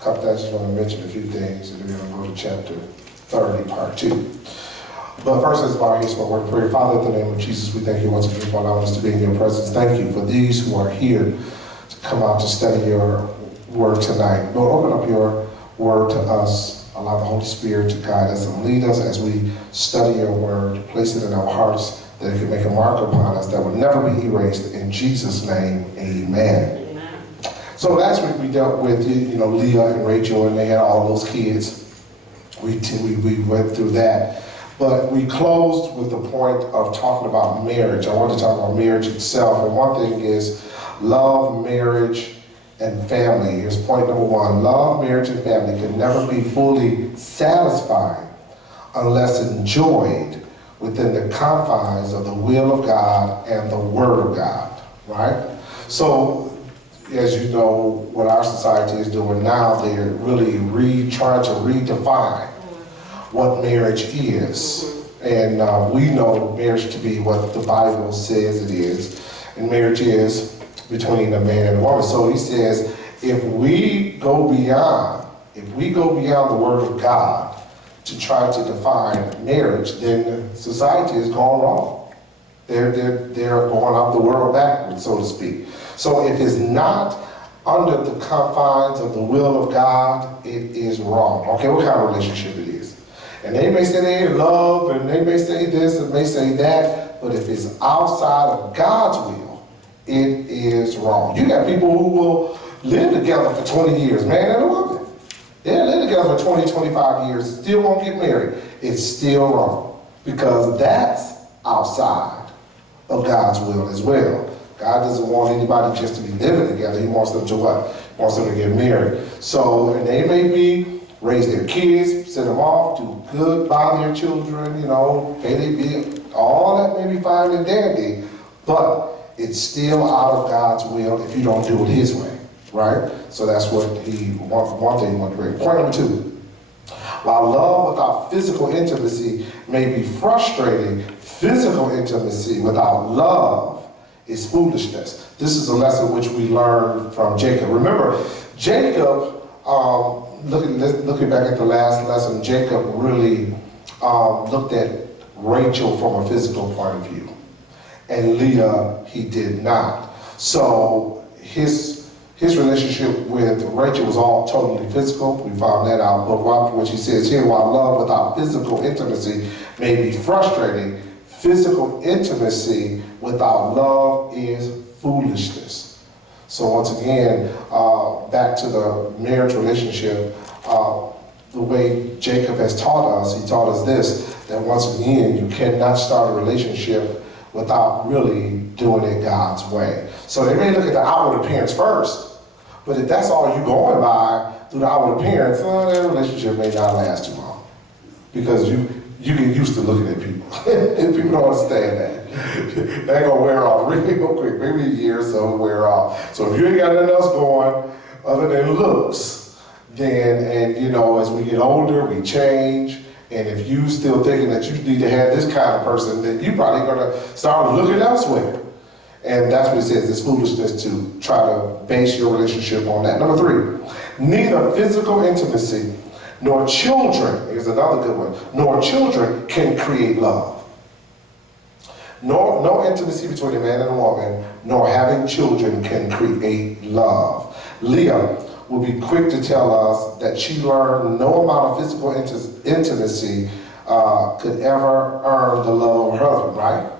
A couple things, I just want to mention a few things, and then we're going to go to chapter 30, part 2. But first, let's bow our heads for a word of prayer. Father, in the name of Jesus, we thank you once again for allowing us to be in your presence. Thank you for these who are here to come out to study your word tonight. Lord, open up your word to us. Allow the Holy Spirit to guide us and lead us as we study your word. Place it in our hearts that it can make a mark upon us that will never be erased. In Jesus' name, amen. So last week we dealt with, Leah and Rachel, and they had all those kids. We went through that. But we closed with the point of talking about marriage. I want to talk about marriage itself. And one thing is love, marriage, and family. Here's point number 1. Love, marriage, and family can never be fully satisfied unless enjoyed within the confines of the will of God and the Word of God, right? So, as you know, what our society is doing now, they're really trying to redefine what marriage is. And we know marriage to be what the Bible says it is. And marriage is between a man and a woman. So he says, if we go beyond the Word of God to try to define marriage, then society has gone wrong. They're going up the world backwards, so to speak. So if it's not under the confines of the will of God, it is wrong. Okay, what kind of relationship it is? And they may say they love, and they may say this, and may say that, but if it's outside of God's will, it is wrong. You got people who will live together for 20 years, man and a woman. They'll live together for 20, 25 years, still won't get married. It's still wrong, because that's outside of God's will as well. God doesn't want anybody just to be living together. He wants them to what? He wants them to get married. So, and they may be raise their kids, send them off, do good by their children, pay their bill. All that may be fine and dandy, but it's still out of God's will if you don't do it His way, right? So that's what he wants. One thing he wants to bring. Point number 2. While love without physical intimacy may be frustrating, physical intimacy without love is foolishness. This is a lesson which we learned from Jacob. Remember, Jacob, looking back at the last lesson, Jacob really looked at Rachel from a physical point of view. And Leah, he did not. So his relationship with Rachel was all totally physical. We found that out. But what he says here, while love without physical intimacy may be frustrating, physical intimacy without love is foolishness. So once again, back to the marriage relationship, the way Jacob has taught us, he taught us this, that once again, you cannot start a relationship without really doing it God's way. So they may look at the outward appearance first, but if that's all you're going by through the outward appearance, that relationship may not last too long. Because you get used to looking at people. And people don't understand that. They're going to wear off real quick. Maybe a year or so it'll wear off. So if you ain't got nothing else going other than looks, then, as we get older, we change. And if you still thinking that you need to have this kind of person, then you're probably going to start looking elsewhere. And that's what it says, it's foolishness to try to base your relationship on that. Number 3, neither physical intimacy nor children, here's another good one, nor children can create love. No intimacy between a man and a woman, nor having children can create love. Leah will be quick to tell us that she learned no amount of physical intimacy could ever earn the love of her husband, right?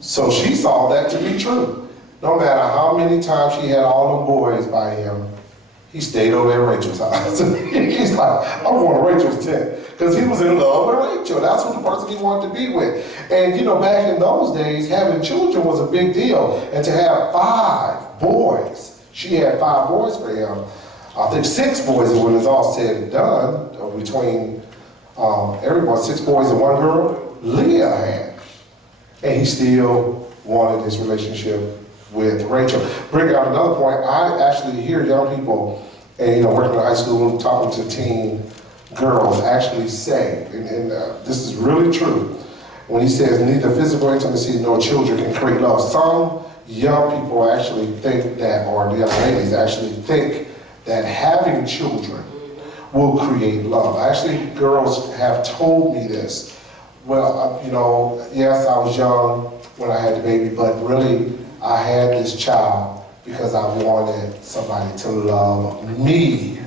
So she saw that to be true. No matter how many times she had all them boys by him, he stayed over at Rachel's house. He's like, I'm going to Rachel's tent. Because he was in love with Rachel. That's who the person he wanted to be with. And back in those days, having children was a big deal. And to have 5 boys, she had 5 boys for him. I think 6 boys when it's all said and done, between everyone, 6 boys and 1 girl, Leah had. And he still wanted his relationship with Rachel. Bring out another point, I actually hear young people, and working in high school, talking to teen girls actually say, and this is really true, when he says neither physical intimacy nor children can create love. Some young people actually think that, or the young ladies actually think that having children will create love. Actually, girls have told me this. Well, yes, I was young when I had the baby, but really, I had this child because I wanted somebody to love me.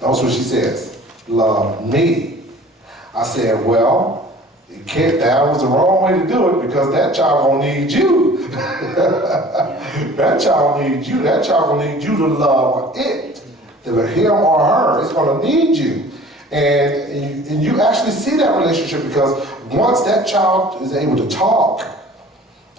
That's what she says, love me. I said, well, that was the wrong way to do it because that child gonna need you. That child needs you. That child gonna need you to love it. Him or her is gonna need you. And you actually see that relationship because once that child is able to talk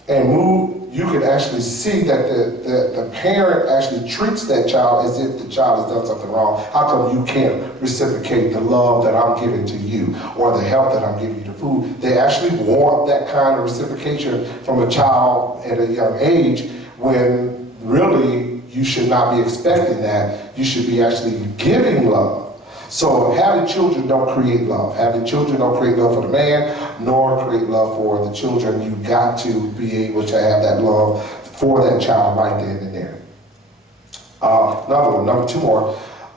and move, you can actually see that the parent actually treats that child as if the child has done something wrong. How come you can't reciprocate the love that I'm giving to you or the help that I'm giving you, the food? They actually want that kind of reciprocation from a child at a young age when really you should not be expecting that. You should be actually giving love. So having children don't create love. Having children don't create love for the man, nor create love for the children. You got to be able to have that love for that child right then and there. Another one, two more.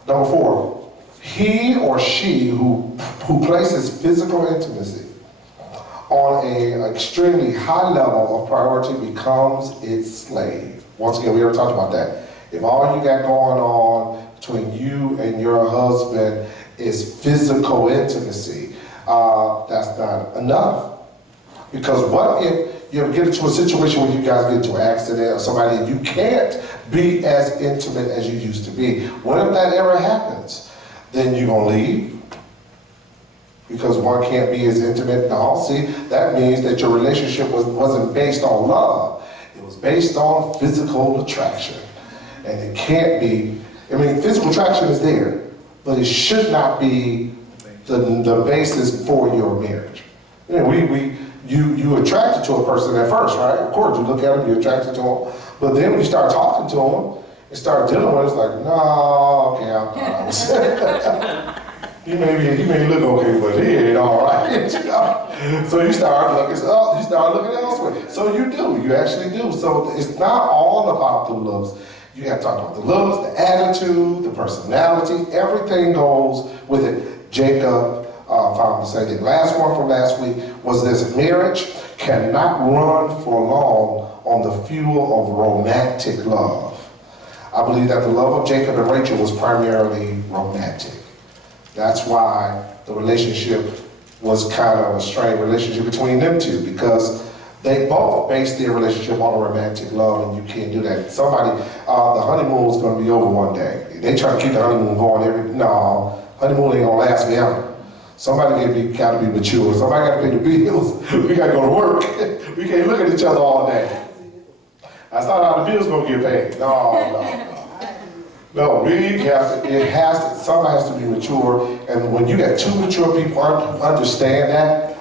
Number 4, he or she who places physical intimacy on an extremely high level of priority becomes its slave. Once again, we already talked about that. If all you got going on between you and your husband is physical intimacy, that's not enough. Because what if you get into a situation where you guys get into an accident or somebody and you can't be as intimate as you used to be? What if that ever happens? Then you're going to leave? Because one can't be as intimate? No, see, that means that your relationship wasn't based on love. It was based on physical attraction. And it can't be. Physical attraction is there, but it should not be the basis for your marriage. You attracted to a person at first, right? Of course, you look at him, you're attracted to him. But then when you start talking to him and start dealing with it, it's like, no, okay, I'm not. He may look okay, but he ain't all right. So you start looking elsewhere. So you actually do. So it's not all about the looks. You have to talk about the looks, the attitude, the personality, everything goes with it. Jacob found the same thing. Last one from last week was this: marriage cannot run for long on the fuel of romantic love. I believe that the love of Jacob and Rachel was primarily romantic. That's why the relationship was kind of a strained relationship between them two, because they both based their relationship on a romantic love, and you can't do that. The honeymoon is going to be over one day. They try to keep the honeymoon going honeymoon ain't going to last forever. Somebody got to be mature. Somebody got to pay the bills. We got to go to work. We can't look at each other all day. That's not how the bills going to get paid. No, somebody has to be mature, and when you got two mature people understand that,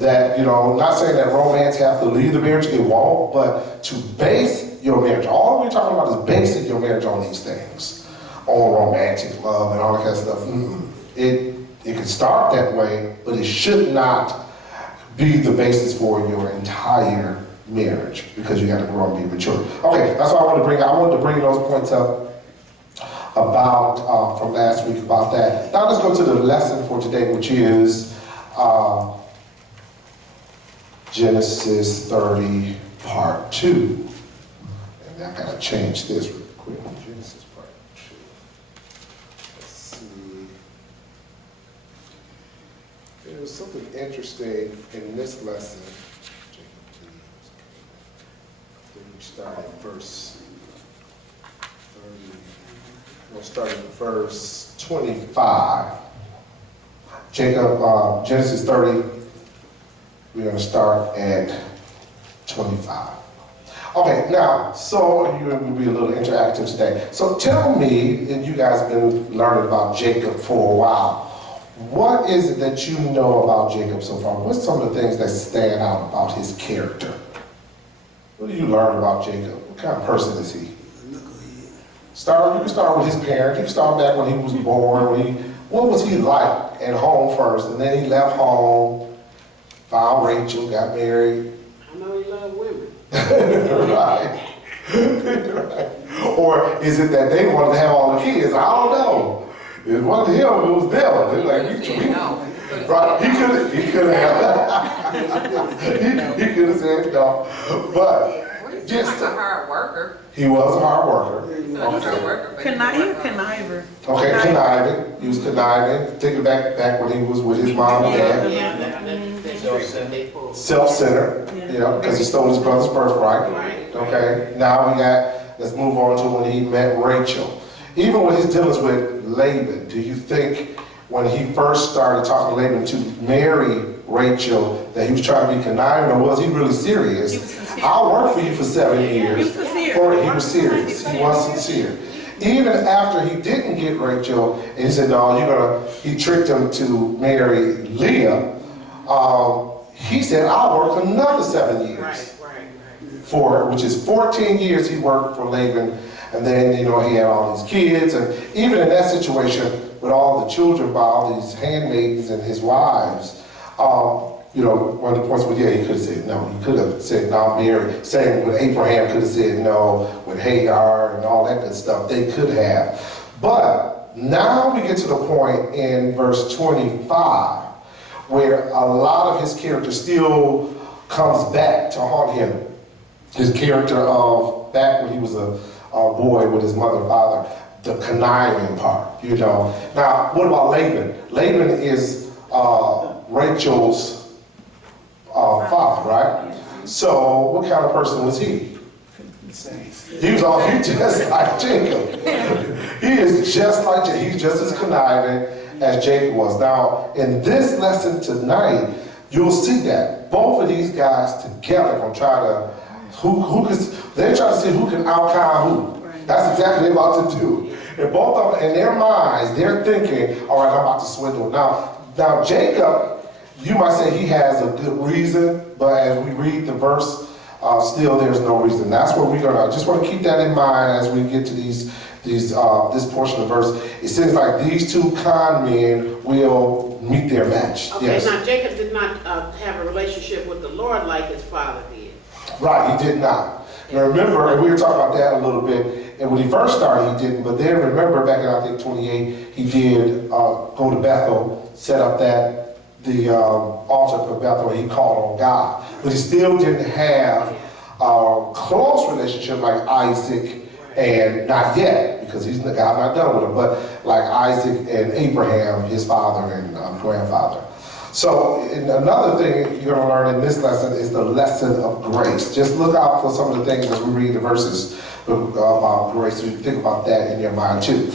not saying that romance have to leave the marriage, it won't, but to base your marriage, all we're talking about is basing your marriage on these things, on romantic love and all that kind of stuff. It can start that way, but it should not be the basis for your entire marriage, because you got to grow and be mature. Okay, that's what I wanted to bring those points up about from last week about that. Now let's go to the lesson for today, which is Genesis 30, part 2. And I gotta change this real quick. Genesis part 2. Let's see. There's something interesting in this lesson. Jacob, please. Then we start at verse 30. We'll start at verse 25. Genesis 30, we're going to start at 25. Okay, now, so you will be a little interactive today. So tell me, and you guys have been learning about Jacob for a while, what is it that you know about Jacob so far? What's some of the things that stand out about his character? What do you learn about Jacob? What kind of person is he? You can start with his parents. You can start back when he was born. What was he like at home first? And then he left home, found Rachel, got married. I know he loved women. Right. Right. Or is it that they wanted to have all the kids? I don't know. It wasn't him, it was them. They're like, right, he could have he could have said no. But just a hard worker. He was a hard worker. Conniver. Okay, conniving. He was conniving. Take it back when he was with his mom and dad. Self-centered, because he stole his brother's birthright. Okay, now let's move on to when he met Rachel. Even when he's dealing with Laban, do you think when he first started talking to Laban to marry Rachel that he was trying to be conniving, or was he really serious? He was sincere. I'll work for you for 7 years. He was sincere. He was serious. He was sincere. Even after he didn't get Rachel, and he said, no, he tricked him to marry Leah, he said, I'll work another 7 years. Which is 14 years he worked for Laban, and then, he had all these kids, and even in that situation, with all the children by all these handmaidens and his wives, one of the points was, he could have said no. He could have said no, Mary. Same with Abraham could have said no, with Hagar and all that good stuff. They could have. But now we get to the point in verse 25 where a lot of his character still comes back to haunt him. His character of back when he was a boy with his mother and father, the conniving part, Now, what about Laban? Laban is Rachel's father, right? So, what kind of person was he? He was just like Jacob. He is just like Jacob. He's just as conniving as Jacob was. Now, in this lesson tonight, you'll see that both of these guys together gonna try to they're trying to see who can out-con who. That's exactly what they're about to do. And both of them, in their minds, they're thinking, all right, I'm about to swindle. Now Jacob, you might say he has a good reason, but as we read the verse, still there's no reason. That's what I just want to keep that in mind as we get to this portion of the verse. It seems like these two con men will meet their match. Okay, yes. Now Jacob did not have a relationship with the Lord like his father did. Right, he did not. Now remember, and we were talking about that a little bit, and when he first started, he didn't, but then remember back in, I think, 28, he did go to Bethel, set up the altar for Bethel, and he called on God. But he still didn't have a close relationship like Isaac, and not yet, because God not done with him, but like Isaac and Abraham, his father and grandfather. So another thing you're going to learn in this lesson is the lesson of grace. Just look out for some of the things as we read the verses about grace. So you think about that in your mind too.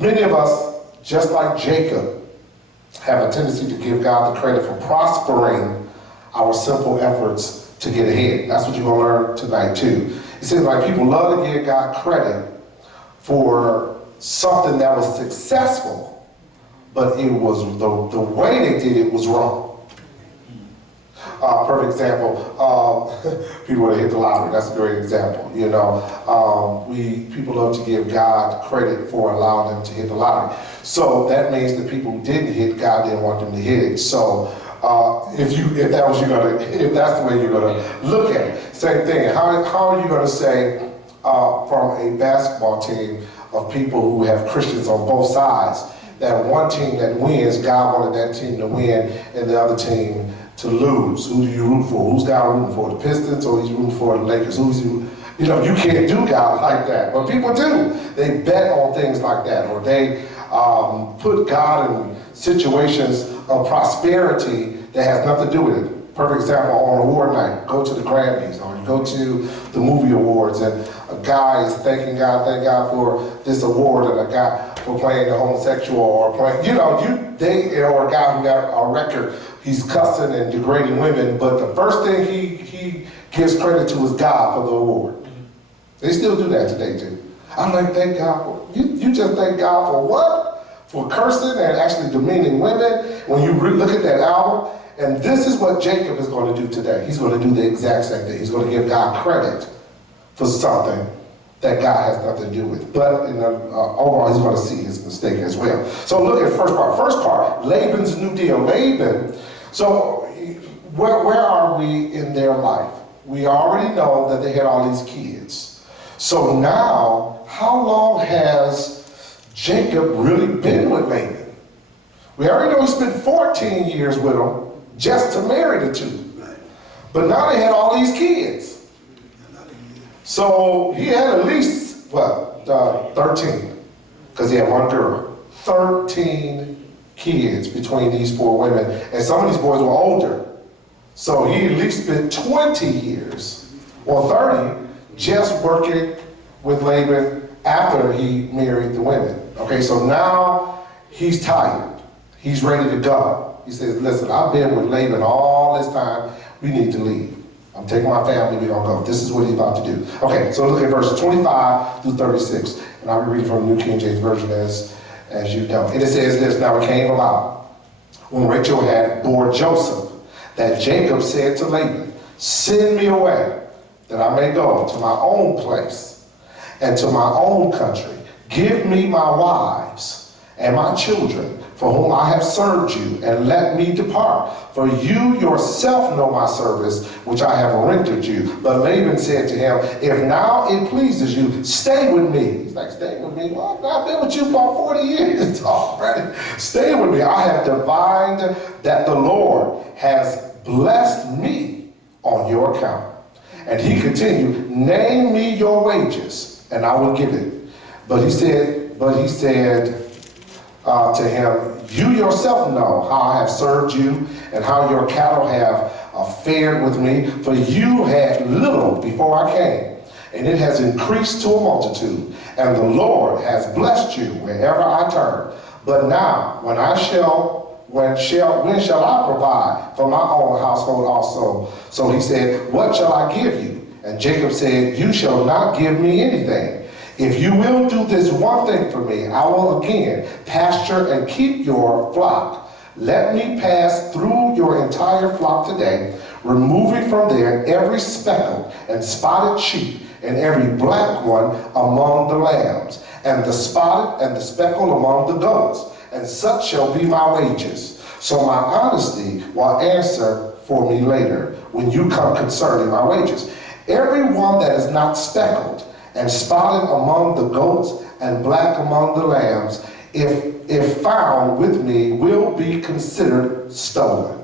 Many of us, just like Jacob, have a tendency to give God the credit for prospering our simple efforts to get ahead. That's what you're going to learn tonight too. It seems like people love to give God credit for something that was successful, but it was the way they did it was wrong. Perfect example, people that hit the lottery, that's a great example. People love to give God credit for allowing them to hit the lottery. So that means the people who didn't hit, God didn't want them to hit it. So if that's the way you're gonna look at it, same thing. How are you gonna say from a basketball team of people who have Christians on both sides, that one team that wins, God wanted that team to win, and the other team to lose? Who do you root for? Who's God rooting for? The Pistons, or he's rooting for the Lakers? You can't do God like that, but people do. They bet on things like that, or they put God in situations of prosperity that has nothing to do with it. Perfect example, on award night, go to the Grammys, or you go to the movie awards, and a guy is thank God for this award, and a guy for playing the homosexual, or playing, or a guy who got a record, he's cussing and degrading women, but the first thing he gives credit to is God for the award. They still do that today too. I'm like, thank God for, you just thank God for what? For cursing and actually demeaning women when you look at that album. And this is what Jacob is going to do today. He's going to do the exact same thing. He's going to give God credit for something that God has nothing to do with. But overall, he's going to see his mistake as well. So look at the first part. First part, Laban's new deal. Laban, so where are we in their life? We already know that they had all these kids. So now, how long has Jacob really been with Laban? We already know he spent 14 years with him just to marry the two. But now they had all these kids. So he had at least, 13, because he had one girl. 13 kids between these 4 women. And some of these boys were older. So he at least spent 20 years, or 30, just working with Laban after he married the women. Okay, so now he's tired. He's ready to go. He says, listen, I've been with Laban all this time. We need to leave. I'm taking my family, we're gonna go. This is what he's about to do. Okay, so look at verses 25 through 36. And I'll be reading from the New King James Version as you know. And it says this, now it came about when Rachel had bore Joseph, that Jacob said to Laban, send me away, that I may go to my own place and to my own country. Give me my wives and my children, for whom I have served you, and let me depart. For you yourself know my service, which I have rendered you. But Laban said to him, if now it pleases you, stay with me. He's like, stay with me? Well, I've been with you for 40 years already. Stay with me. I have divined that the Lord has blessed me on your account. And he continued, name me your wages, and I will give it. But he said to him, you yourself know how I have served you and how your cattle have fared with me, for you had little before I came, and it has increased to a multitude, and the Lord has blessed you wherever I turn. But now, when shall I provide for my own household also? So he said, what shall I give you? And Jacob said, you shall not give me anything. If you will do this one thing for me, I will again pasture and keep your flock. Let me pass through your entire flock today, removing from there every speckled and spotted sheep and every black one among the lambs, and the spotted and the speckled among the goats, and such shall be my wages. So my honesty will answer for me later when you come concerning my wages. Every one that is not speckled and spotted among the goats and black among the lambs, if found with me, will be considered stolen.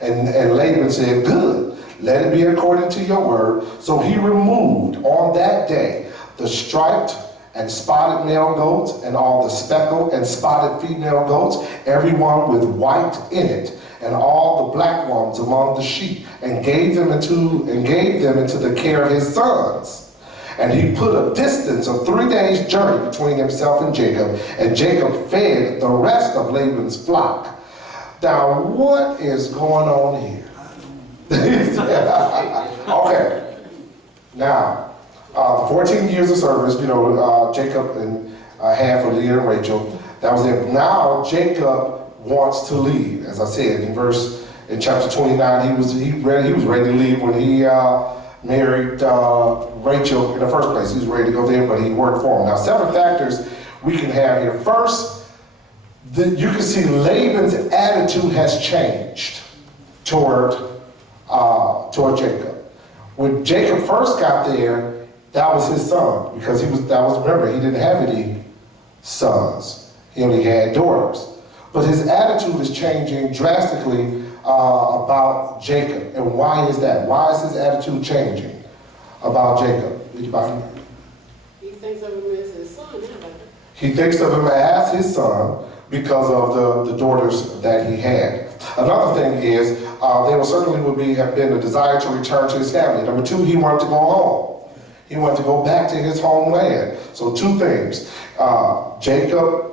And Laban said, good, let it be according to your word. So he removed on that day the striped and spotted male goats and all the speckled and spotted female goats, every one with white in it, and all the black ones among the sheep, and gave them into the care of his sons. And he put a distance of 3 days' journey between himself and Jacob fed the rest of Laban's flock. Now, what is going on here? Okay. Now, the 14 years of service, Jacob and had for Leah and Rachel, that was it. Now, Jacob wants to leave. As I said, in chapter 29, he was ready to leave when he married Rachel in the first place. He was ready to go there, but he worked for him. Now, several factors we can have here. First, you can see Laban's attitude has changed toward Jacob. When Jacob first got there, that was his son, because remember, he didn't have any sons. He only had daughters. But his attitude is changing drastically about Jacob. And why is that? Why is his attitude changing about Jacob? He thinks of him as his son. He thinks of him as his son because of the daughters that he had. Another thing is, there certainly have been a desire to return to his family. Number two, he wanted to go home. He wanted to go back to his homeland. So 2 things. Jacob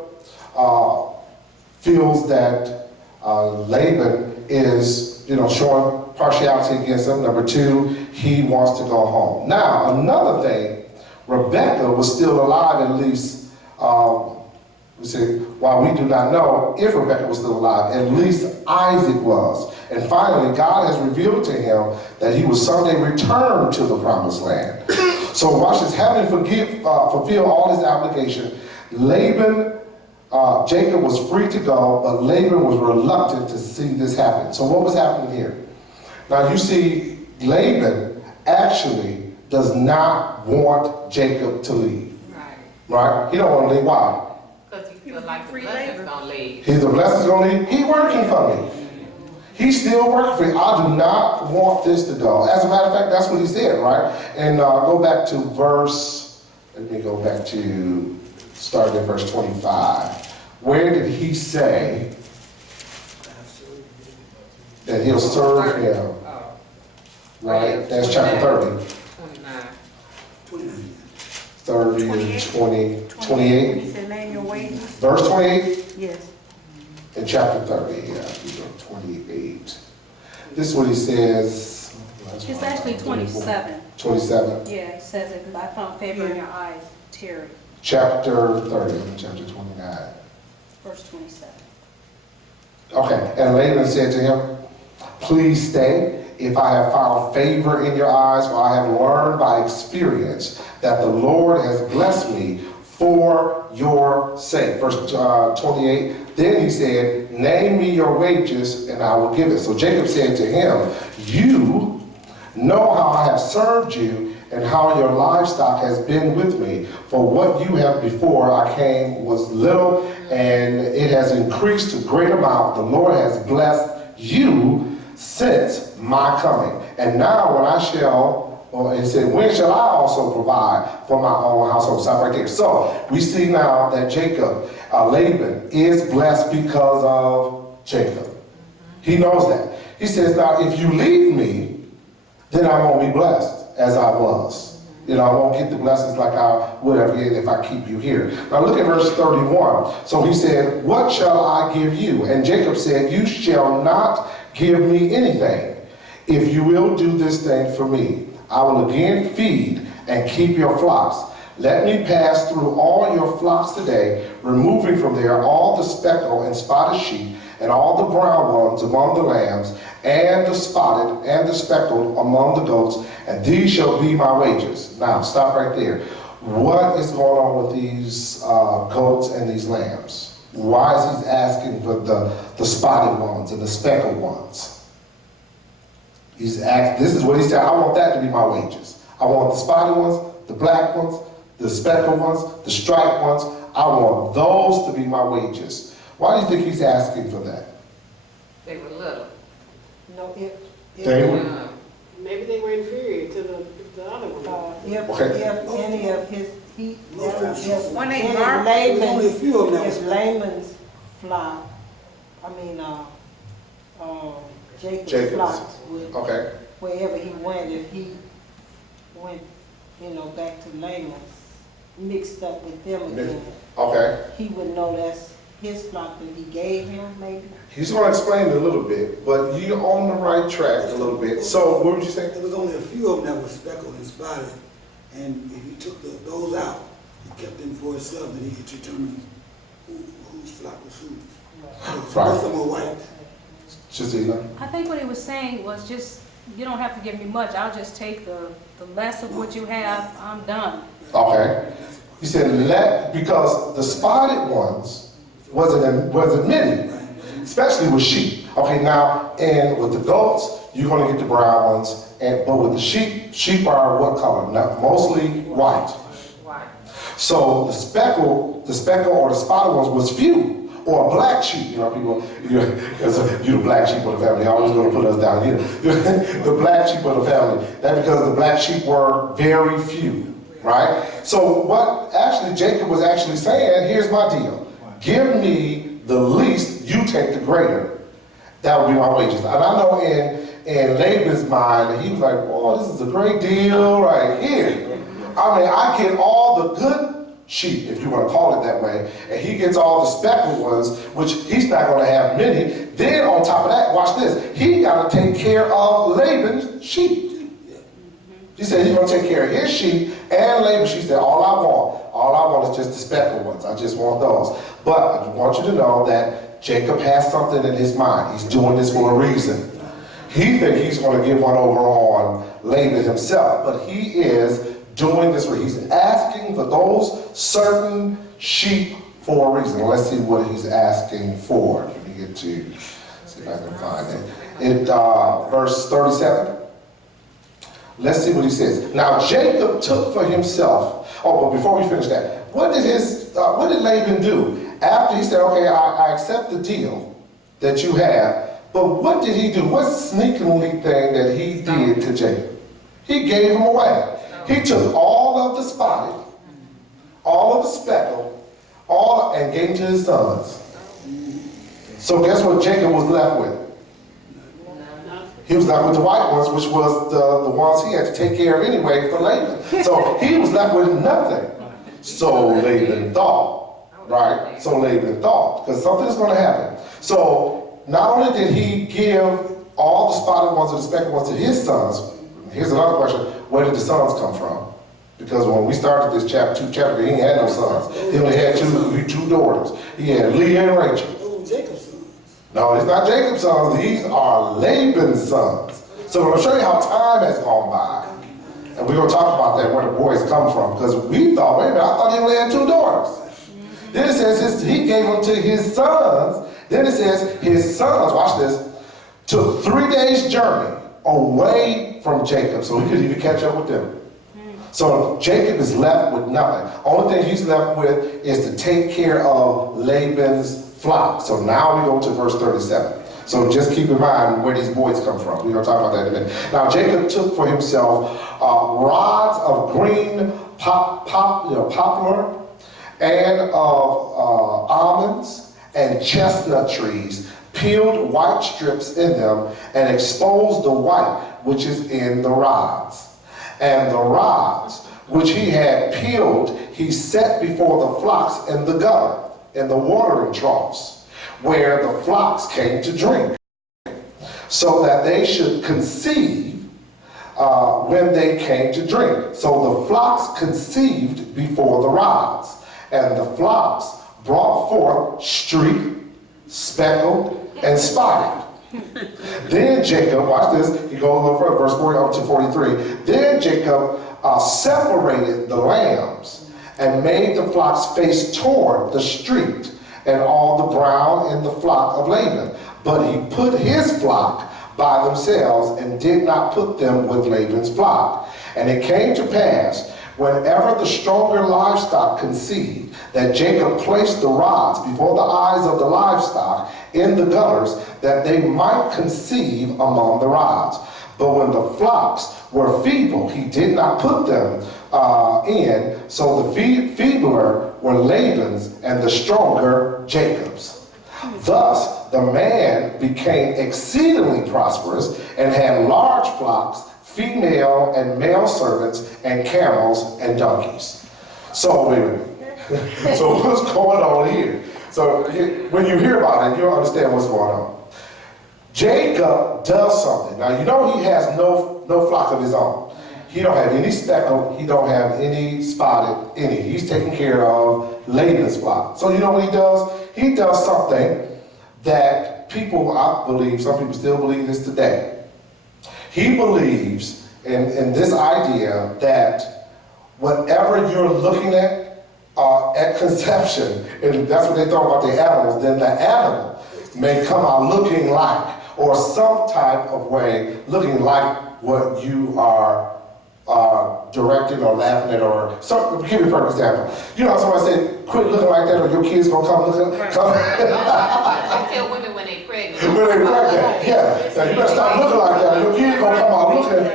feels that Laban is, showing partiality against him. Number 2, he wants to go home. Now, another thing, Rebekah was still alive, at least, while we do not know if Rebekah was still alive, at least Isaac was. And finally, God has revealed to him that he would someday return to the promised land. So watch this, having fulfilled all his obligation, Jacob was free to go, but Laban was reluctant to see this happen. So what was happening here? Now you see Laban actually does not want Jacob to leave. Right? He don't want to leave. Why? Because he feels like the blessing's gonna leave. He's the blessing's going to leave. He working for me. He's still working for me. I do not want this to go. As a matter of fact, that's what he said, right? And go back to let me go back to, start at verse 25. Where did he say that he'll serve him? Right? That's chapter 30. 29. 30 and 20, 28. He said, name your wages. Verse 28 Yes. in chapter 30. Yeah, these are 28. This is what he says. It's actually 27. 27. Yeah, it says it, I found favor in your eyes, Terry, Chapter 30 and chapter 29. verse 27. Okay, and Laban said to him, please stay. If I have found favor in your eyes, for I have learned by experience that the Lord has blessed me for your sake. Verse 28, then he said, name me your wages and I will give it. So Jacob said to him, you know how I have served you and how your livestock has been with me. For what you have before I came was little, and it has increased to great amount. The Lord has blessed you since my coming. And now when I shall, or it said, when shall I also provide for my own household? Stop right there. So we see now that Laban is blessed because of Jacob. He knows that. He says, now if you leave me, then I won't be blessed as I was. You know, I won't get the blessings like I would have get if I keep you here. Now look at verse 31. So he said, what shall I give you? And Jacob said, you shall not give me anything. If you will do this thing for me, I will again feed and keep your flocks. Let me pass through all your flocks today, removing from there all the speckled and spotted sheep, and all the brown ones among the lambs, and the spotted and the speckled among the goats, and these shall be my wages. Now, stop right there. What is going on with these goats and these lambs? Why is he asking for the spotted ones and the speckled ones? He's asked, this is what he said, I want that to be my wages. I want the spotted ones, the black ones, the speckled ones, the striped ones. I want those to be my wages. Why do you think he's asking for that? They were little. No, if Maybe they were inferior to the other one. if any of his, if When they any mark, There's only a few of them that if was Laman's flock, Jacob's flocks would, Okay. wherever he went, if he went, back to Laman's, mixed up with them again, Okay. he would know that's his flock that he gave him, maybe. He's going to explain it a little bit, but you're on the right track a little bit. So what would you say? There was only a few of them that were speckled and spotted, and if he took those out, he kept them for himself, then he could determine whose flock was whose. Right. Most of them were white. Shazila? I think what he was saying was just, you don't have to give me much, I'll just take the less of what you have, I'm done. Okay. He said because the spotted ones wasn't many, especially with sheep. Okay, now, and with the goats, you're going to get the brown ones, but with the sheep are what color? Not mostly white. White. So the speckled or the spotted ones was few. Or a black sheep, people, you're the black sheep of the family. You're always going to put us down here. The black sheep of the family. That's because the black sheep were very few, right? So what actually Jacob was actually saying, here's my deal. Give me the least, you take the greater. That would be my wages. And I know in Laban's mind, he was like, oh, this is a great deal right here. I get all the good sheep, if you want to call it that way, and he gets all the speckled ones, which he's not going to have many. Then on top of that, watch this, he got to take care of Laban's sheep. He said he's going to take care of his sheep and Laban's sheep. He said, all I want is just the speckled ones. I just want those. But I want you to know that Jacob has something in his mind. He's doing this for a reason. He thinks he's going to get one over on Laban himself, but he is doing this where he's asking for those certain sheep for a reason. Let's see what he's asking for. Let me get to, see if I can find it. In verse 37. Let's see what he says. Now Jacob took for himself, but before we finish that, what did Laban do? After he said, okay, I accept the deal that you have, but what did he do? What sneakily thing that he did to Jacob? He gave him away. He took all of the spotted, all of the speckled, and gave to his sons. So guess what Jacob was left with? He was left with the white ones, which was the ones he had to take care of anyway for Laban. So he was left with nothing. So Laban thought, right? So Laban thought, because something is going to happen. So not only did he give all the spotted ones and the speckled ones to his sons, here's another question, where did the sons come from? Because when we started this chapter, he had no sons. He only had two daughters. He had Leah and Rachel. Those were Jacob's sons. No, it's not Jacob's sons. These are Laban's sons. So I'm going to show you how time has gone by. And we're going to talk about that, where the boys come from. Because we thought, wait a minute, I thought he only had two daughters. Then it says he gave them to his sons. Then it says his sons, watch this, took 3 days' journey away from Jacob. So he couldn't even catch up with them. So Jacob is left with nothing. Only thing he's left with is to take care of Laban's flock. So now we go to verse 37. So just keep in mind where these boys come from. We're going to talk about that in a minute. Now Jacob took for himself rods of green poplar and of almonds and chestnut trees, peeled white strips in them, and exposed the white which is in the rods. And the rods which he had peeled, he set before the flocks in the gutter, in the watering troughs, where the flocks came to drink, so that they should conceive when they came to drink. So the flocks conceived before the rods, and the flocks brought forth streaked, speckled, and spotted. Then Jacob, watch this, he goes a little further, verse 40 up to 43. Then Jacob separated the lambs and made the flocks face toward the street and all the brown in the flock of Laban. But he put his flock by themselves and did not put them with Laban's flock. And it came to pass, whenever the stronger livestock conceived, that Jacob placed the rods before the eyes of the livestock in the gutters, that they might conceive among the rods. But when the flocks were feeble, he did not put them in, so the feebler were Laban's and the stronger Jacob's. Thus the man became exceedingly prosperous and had large flocks, female and male servants, and camels and donkeys. So, so what's going on here? So when you hear about it, you'll understand what's going on. Jacob does something. Now you know he has no flock of his own. He don't have any speckled, he don't have any spotted, any. He's taking care of Laban's flock. So you know what he does? He does something that people, I believe, some people still believe this today. He believes in this idea that whatever you're looking at conception, and that's what they thought about the animals, then the animal may come out looking like, or some type of way, looking like what you are directing or laughing at, or some. Give me a perfect example. You know, somebody said, "Quit looking like that, or your kids gonna come looking." I tell women when they pregnant. When they pregnant, yeah. So you better stop looking like that, or your kids gonna come out looking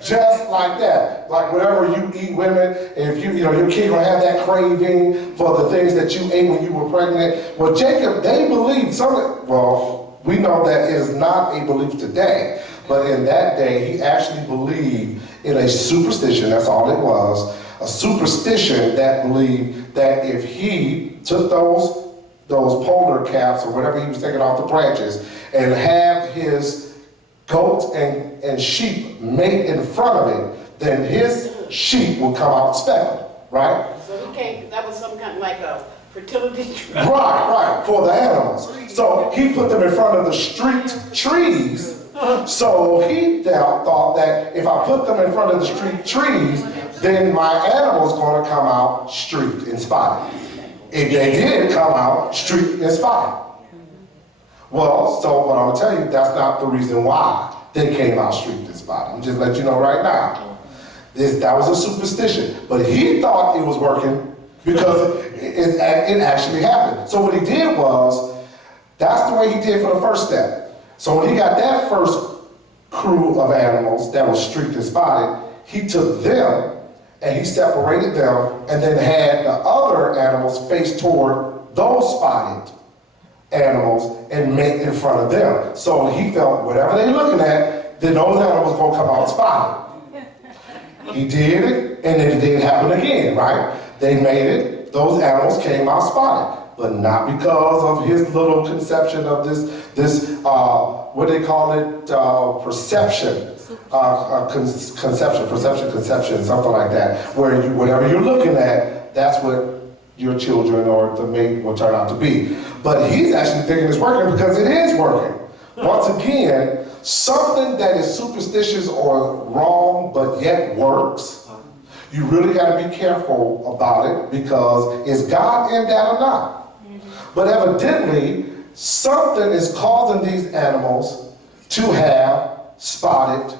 just like that. Like whatever you eat, women, if you know, your kid gonna have that craving for the things that you ate when you were pregnant. Well, Jacob, they believed we know that is not a belief today, but in that day, he actually believed in a superstition, that's all it was, a superstition that believed that if he took those polar caps or whatever he was taking off the branches and have his goats and sheep mate in front of it, then his sheep will come out speckled, right? So that was some kind of like a fertility tree. Right, for the animals. So he put them in front of the street trees. So he thought that if I put them in front of the street trees, then my animal's going to come out streaked and spotted. If they did come out streaked and spotted. Well, so what I'm going to tell you, that's not the reason why they came out streaked and spotted. I'm just letting you know right now. That was a superstition. But he thought it was working because it actually happened. So what he did was, that's the way he did for the first step. So when he got that first crew of animals that was streaked and spotted, he took them and he separated them and then had the other animals face toward those spotted animals and make in front of them. So he felt whatever they're looking at, then those animals gonna come out spotted. He did it, and it did happen again, right? They made it, those animals came out spotted, but not because of his little conception of this what they call it, perception. Conception, something like that, where whatever you're looking at, that's what your children or the mate will turn out to be. But he's actually thinking it's working because it is working. Once again, something that is superstitious or wrong but yet works, you really got to be careful about it because is God in that or not? But evidently, something is causing these animals to have spotted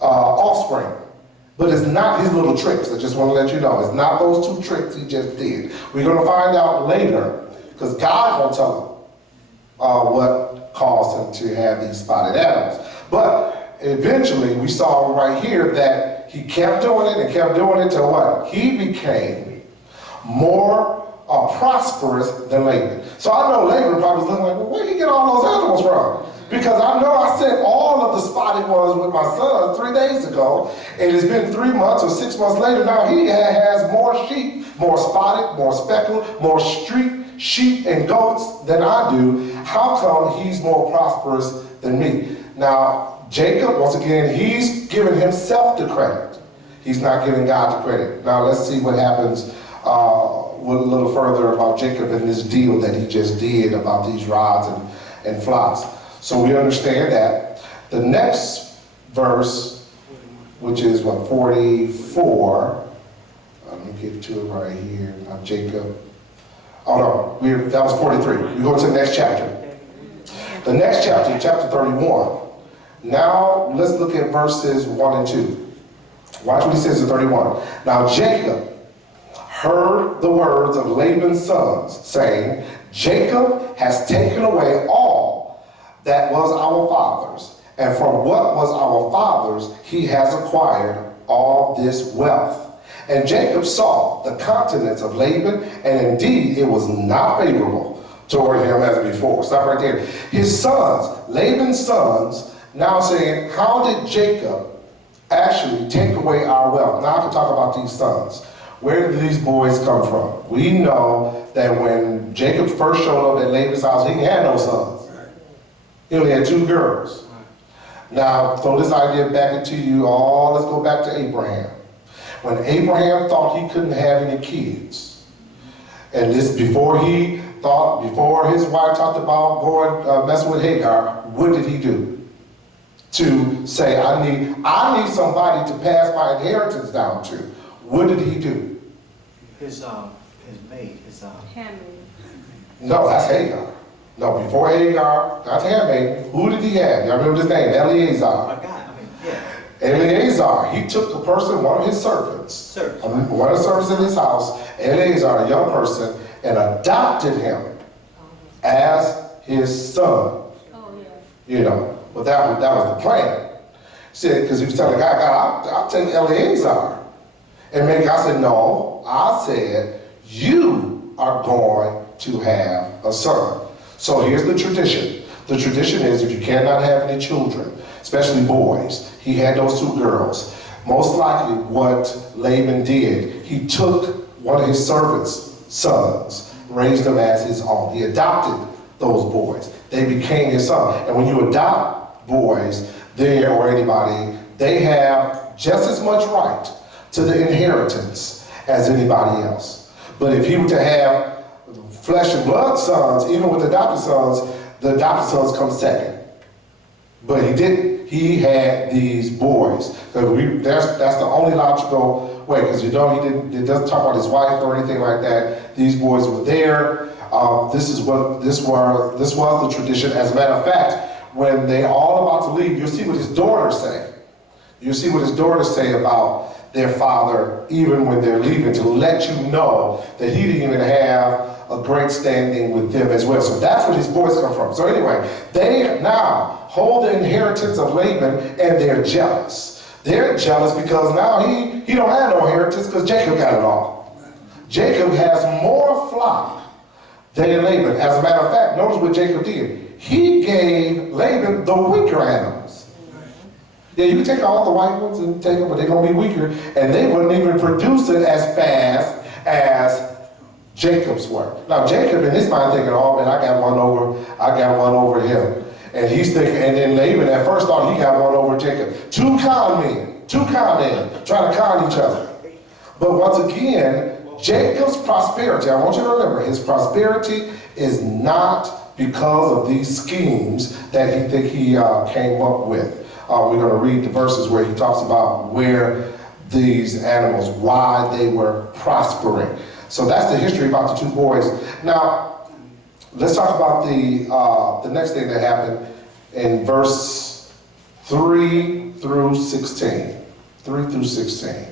offspring. But it's not his little tricks. I just want to let you know. It's not those two tricks he just did. We're going to find out later, because God won't tell him what caused him to have these spotted animals. But eventually, we saw right here that he kept doing it and kept doing it till what? He became more prosperous than Laban. So I know Laban probably was looking like, well, where did he get all those animals from? Because I know I sent all of the spotted ones with my son 3 days ago, and it's been 3 months or 6 months later. Now he has more sheep, more spotted, more speckled, more streaked sheep and goats than I do. How come he's more prosperous than me? Now, Jacob, once again, he's giving himself the credit. He's not giving God the credit. Now, let's see what happens a little further about Jacob and this deal that he just did about these rods and flocks. So we understand that. The next verse, which is what, 44. Let me get to it right here. Not Jacob. Oh no, that was 43. We go to the next chapter. The next chapter, chapter 31. Now let's look at verses 1 and 2. Watch what he says in 31. Now Jacob heard the words of Laban's sons, saying, Jacob has taken away all that was our father's, and from what was our father's he has acquired all this wealth. And Jacob saw the countenance of Laban, and indeed it was not favorable toward him as before. Stop right there. His sons, Laban's sons, now saying, how did Jacob actually take away our wealth? Now I can talk about these sons. Where did these boys come from? We know that when Jacob first showed up at Laban's house, he had no sons. He only had 2 girls. Now, throw this idea back into you all. Let's go back to Abraham. When Abraham thought he couldn't have any kids, and this before his wife talked about going messing with Hagar, what did he do? To say, I need somebody to pass my inheritance down to. What did he do? His maid, Handmaid. No, that's Hagar. No, before Hagar, not handmaid. Who did he have? Y'all remember his name? Eleazar. Eleazar. He took the person, one of his servants, one of the servants in his house, Eleazar, a young person, and adopted him as his son. Oh, yeah. You know, but that was the plan. See, because he was telling God, I'll take Eleazar. And God said, no, I said, you are going to have a son. So here's the tradition. The tradition is if you cannot have any children, especially boys, he had those 2 girls. Most likely what Laban did, he took one of his servants' sons, raised them as his own. He adopted those boys. They became his son. And when you adopt boys there or anybody, they have just as much right to the inheritance as anybody else. But if he were to have flesh and blood sons, even with adopted sons come second. But he didn't. He had these boys. That's the only logical way, because it doesn't talk about his wife or anything like that. These boys were there. This was the tradition. As a matter of fact, when they all about to leave, you'll see what his daughters say. You'll see what his daughters say about their father, even when they're leaving, to let you know that he didn't even have a great standing with them as well. So that's where his boys come from. So anyway, they now hold the inheritance of Laban, and they're jealous. They're jealous because now he don't have no inheritance because Jacob got it all. Jacob has more flock than Laban. As a matter of fact, notice what Jacob did. He gave Laban the weaker animals. Yeah, you can take all the white ones and take them, but they're going to be weaker, and they wouldn't even produce it as fast as Jacob's were. Now Jacob in his mind thinking, oh man, I got one over him. And he's thinking, and then Laban at first thought he got one over Jacob. Two con men, trying to con each other. But once again, Jacob's prosperity, I want you to remember, his prosperity is not because of these schemes that he came up with. We're going to read the verses where he talks about where these animals, why they were prospering. So that's the history about the two boys. Now, let's talk about the next thing that happened in verse 3 through 16. 3 through 16.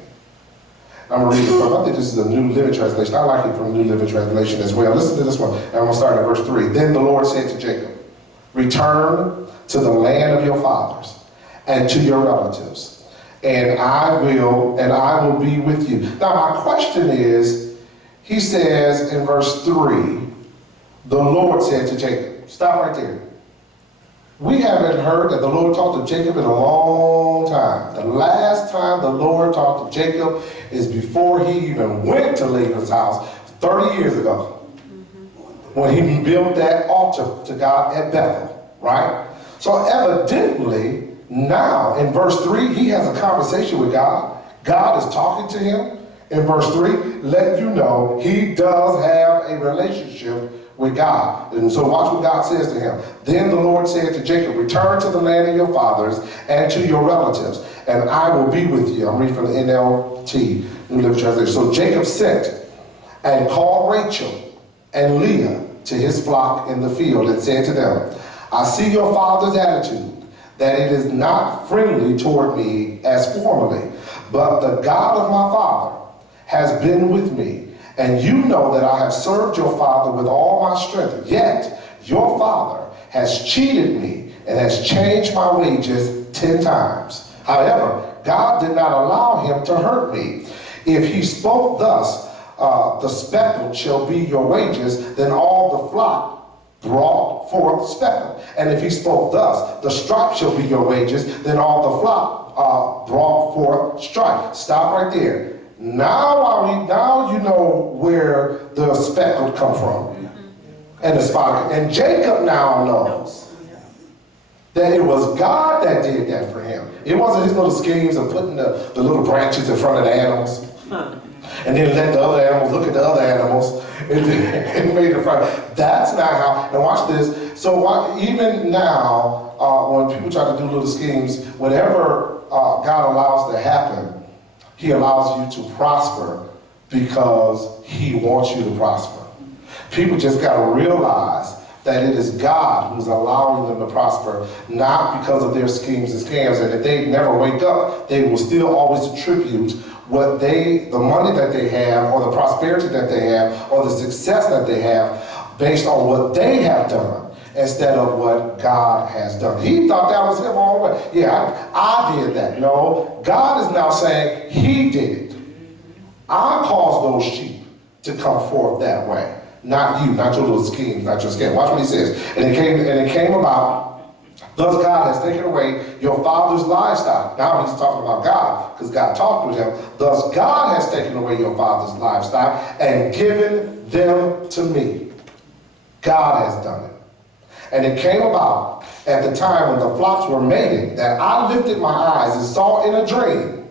I'm going to read it from, I think this is the New Living Translation. I like it from the New Living Translation as well. Listen to this one. And I'm going to start at verse 3. Then the Lord said to Jacob, return to the land of your fathers and to your relatives, and I will be with you. Now my question is, he says in verse 3, the Lord said to Jacob. Stop right there. We haven't heard that the Lord talked to Jacob in a long time. The last time the Lord talked to Jacob is before he even went to Laban's house 30 years ago. When he built that altar to God at Bethel, right? So evidently, now in verse 3, he has a conversation with God. God is talking to him. In verse 3, let you know he does have a relationship with God. And so watch what God says to him. Then the Lord said to Jacob, return to the land of your fathers and to your relatives, and I will be with you. I'm reading from the NLT, New Living Translation. So Jacob sent and called Rachel and Leah to his flock in the field and said to them, I see your father's attitude, that it is not friendly toward me as formerly, but the God of my father has been with me, and you know that I have served your father with all my strength. Yet your father has cheated me and has changed my wages 10 times. However, God did not allow him to hurt me. If he spoke thus, the speckled shall be your wages, then all the flock brought forth speckled. And if he spoke thus, the stripe shall be your wages, then all the flock brought forth stripe. Stop right there. Now you know where the speckled come from. And the spotted. And Jacob now knows that it was God that did that for him. It wasn't his little schemes of putting the little branches in front of the animals. And then let the other animals look at the other animals and made it front. That's not how, and watch this. So even now, when people try to do little schemes, whatever God allows to happen, he allows you to prosper because he wants you to prosper. People just got to realize that it is God who's allowing them to prosper, not because of their schemes and scams, and if they never wake up, they will still always attribute the money that they have, or the prosperity that they have, or the success that they have, based on what they have done, instead of what God has done. He thought that was him all the way. Yeah, I did that. No, God is now saying he did it. I caused those sheep to come forth that way. Not you, not your little schemes, not your scam. Watch what he says. And it came about, thus God has taken away your father's livestock. Now he's talking about God, because God talked with him. Thus God has taken away your father's livestock and given them to me. God has done it. And it came about at the time when the flocks were mating, that I lifted my eyes and saw in a dream,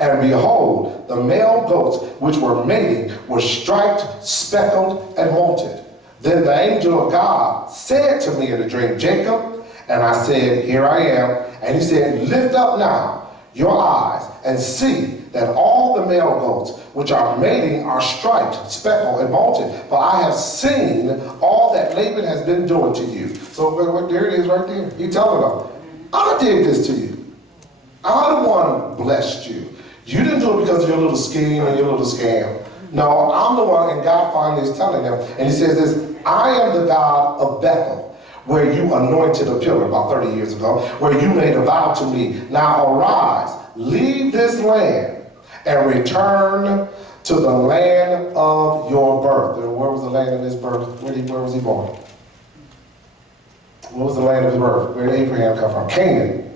and behold, the male goats which were mating were striped, speckled, and molted. Then the angel of God said to me in a dream, Jacob, and I said, here I am. And he said, lift up now your eyes and see that all the male goats which are mating are striped, speckled, and molted. For I have seen all all that Laban has been doing to you. So there it is right there. He telling them, I did this to you. I'm the one who blessed you. You didn't do it because of your little scheme and your little scam. No, I'm the one, and God finally is telling them. And he says this, I am the God of Bethel, where you anointed a pillar about 30 years ago, where you made a vow to me. Now arise, leave this land, and return to the land of your birth. And where was the land of his birth? Where was he born? What was the land of his birth? Where did Abraham come from? Canaan.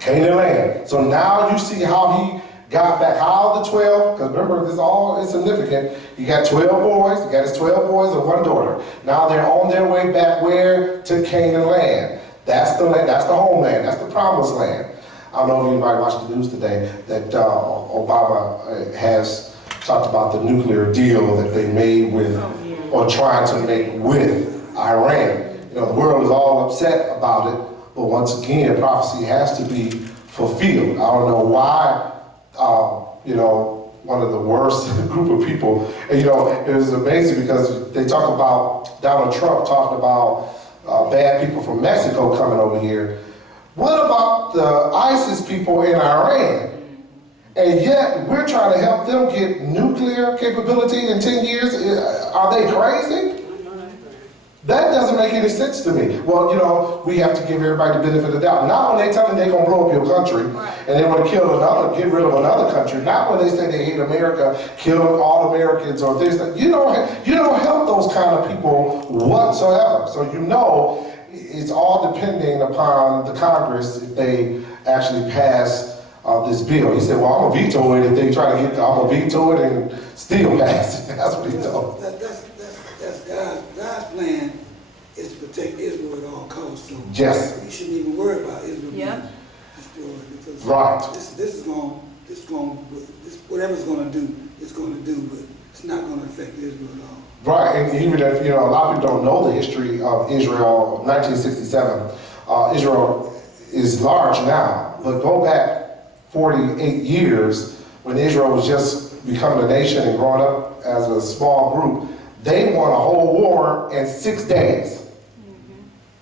Canaan land. So now you see how he got back, how the 12, because remember, this all is significant. He got 12 boys, he got his 12 boys and one daughter. Now they're on their way back where? To Canaan land. That's the land, that's the homeland, that's the promised land. I don't know if anybody watched the news today that Obama has talked about the nuclear deal that they made with, or trying to make with Iran. You know, the world is all upset about it, but once again, prophecy has to be fulfilled. I don't know why, you know, one of the worst group of people, and you know, it was amazing because they talk about Donald Trump talking about bad people from Mexico coming over here. What about the ISIS people in Iran? And yet, we're trying to help them get nuclear capability in 10 years. Are they crazy? That doesn't make any sense to me. Well, you know, we have to give everybody the benefit of the doubt. Not when they tell them they're going to blow up your country and they want to kill another, get rid of another country. Not when they say they hate America, kill all Americans or this. You don't help those kind of people whatsoever. So you know, it's all depending upon the Congress if they actually pass this bill. He said, well, I'm going to veto it if they try to get, I'm going to veto it and still pass it. That's what he told. That's God's plan is to protect Israel at all costs. So yes. We shouldn't even worry about Israel being destroyed because whatever's going to do, it's going to do, but it's not going to affect Israel at all. Right, and even if, you know, a lot of people don't know the history of Israel, 1967, Israel is large now, but go back 48 years when Israel was just becoming a nation and growing up as a small group. They won a whole war in 6 days.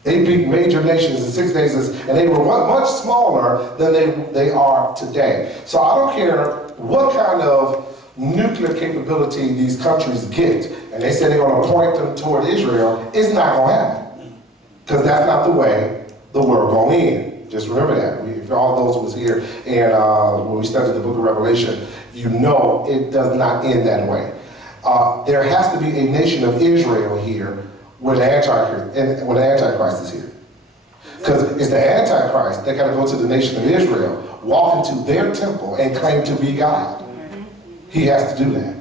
They beat major nations in 6 days, and they were much smaller than they are today. So I don't care what kind of nuclear capability these countries get, and they say they're going to point them toward Israel, it's not going to happen. Because that's not the way the world going to end. Just remember that. For all those who was here, and when we studied the book of Revelation, you know it does not end that way. There has to be a nation of Israel here when the Antichrist is here. Because it's the Antichrist that got to go to the nation of Israel, walk into their temple and claim to be God. He has to do that.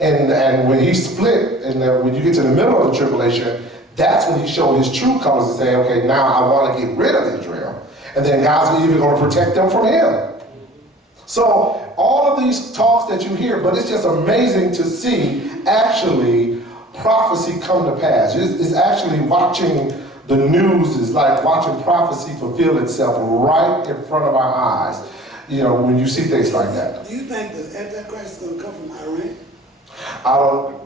And when he split, and when you get to the middle of the tribulation, that's when he showed his true colors and say, okay, now I want to get rid of Israel. And then God's even going to protect them from him. So all of these talks that you hear, but it's just amazing to see actually prophecy come to pass. It's actually watching the news is like watching prophecy fulfill itself right in front of our eyes. You know, when you see things like that. Do you think the Antichrist is going to come from Iran?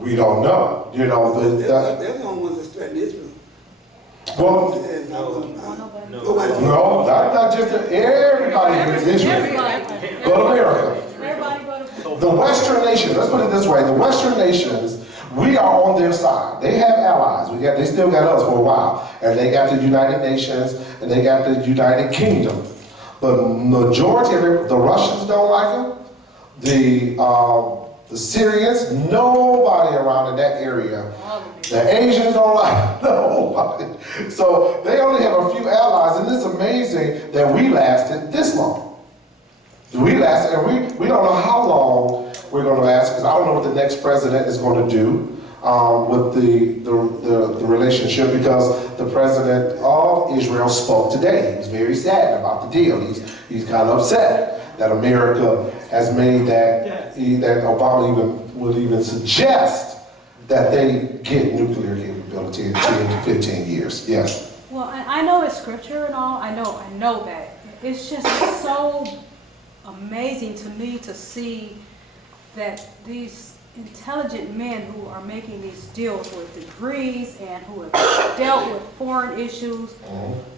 We don't know. You know, they're the only ones that threaten Israel. Well, no, not just everybody against Israel. Go to America. Everybody go to The Western nations, let's put it this way, the Western nations, we are on their side. They have allies. They still got us for a while. And they got the United Nations, and they got the United Kingdom. But majority of the Russians don't like them. The Syrians, nobody around in that area. The Asians don't like nobody. So they only have a few allies, and it's amazing that we lasted this long. We lasted, and we don't know how long we're going to last, because I don't know what the next president is going to do with the relationship, because the president of Israel spoke today. He was very sad about the deal. He's kind of upset that America has made that Obama would even suggest that they get nuclear capability in 10 to 15 years. Yes. Well, I know it's scripture and all. I know that. It's just so amazing to me to see that these intelligent men who are making these deals with degrees and who have dealt with foreign issues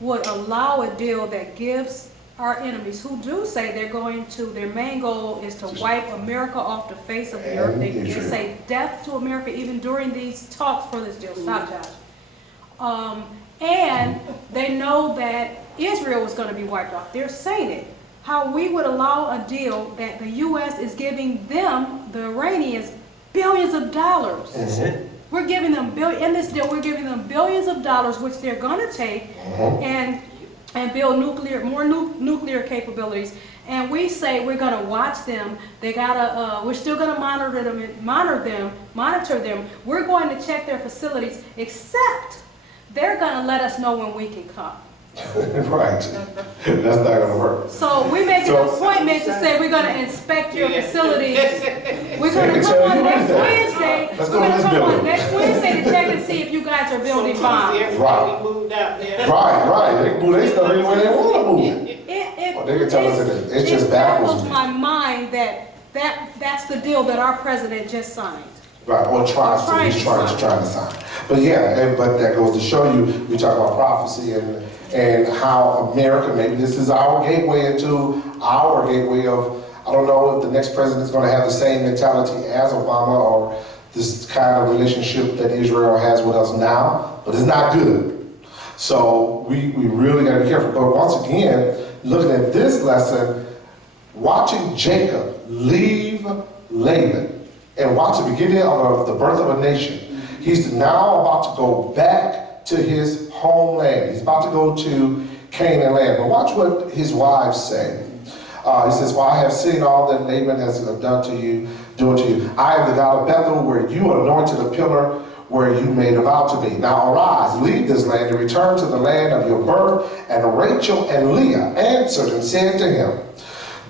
would allow a deal that gives our enemies, who do say they're going to, their main goal is to wipe America off the face of the earth. They say death to America even during these talks for this deal. Stop, Josh. And they know that Israel is going to be wiped off. They're saying it. How we would allow a deal that the U.S. is giving them, the Iranians, billions of dollars. That's it. We're giving them in this deal, we're giving them billions of dollars, which they're going to take and build more nuclear capabilities. And we say we're going to watch them. They gotta. We're still going to monitor them. We're going to check their facilities, except they're going to let us know when we can come. Right. That's not gonna work. So we make an appointment to say we're gonna inspect your facilities. We're gonna come on next Wednesday. Let's go to this We're gonna come on building. next Wednesday to check and see if you guys are building bombs. Right. Moved out there. Right. They can move their stuff anywhere they want to move it. Well, they can tell us that it's just backwards. It baffles my mind that's the deal that our president just signed. Right, or tries to, he's trying to sign. But yeah, but that goes to show you, we talk about prophecy and how America, maybe this is our gateway into our gateway of, I don't know if the next president is going to have the same mentality as Obama or this kind of relationship that Israel has with us now, but it's not good. So we really got to be careful. But once again, looking at this lesson, watching Jacob leave Laban, and watch the beginning of the birth of a nation. He's now about to go back to his homeland. He's about to go to Canaan land. But watch what his wives say. He says, "For I have seen all that Laban has done to you, doing to you. I am the God of Bethel, where you anointed a pillar, where you made a vow to me. Now arise, leave this land, and return to the land of your birth." And Rachel and Leah answered and said to him,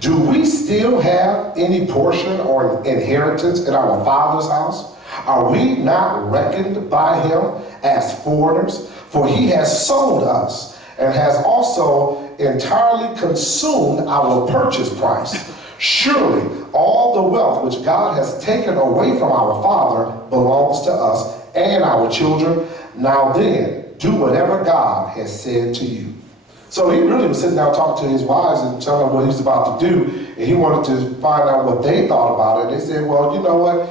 "Do we still have any portion or inheritance in our father's house? Are we not reckoned by him as foreigners? For he has sold us and has also entirely consumed our purchase price. Surely all the wealth which God has taken away from our father belongs to us and our children. Now then, do whatever God has said to you." So he really was sitting down talking to his wives and telling them what he was about to do. And he wanted to find out what they thought about it. They said, "Well, you know what?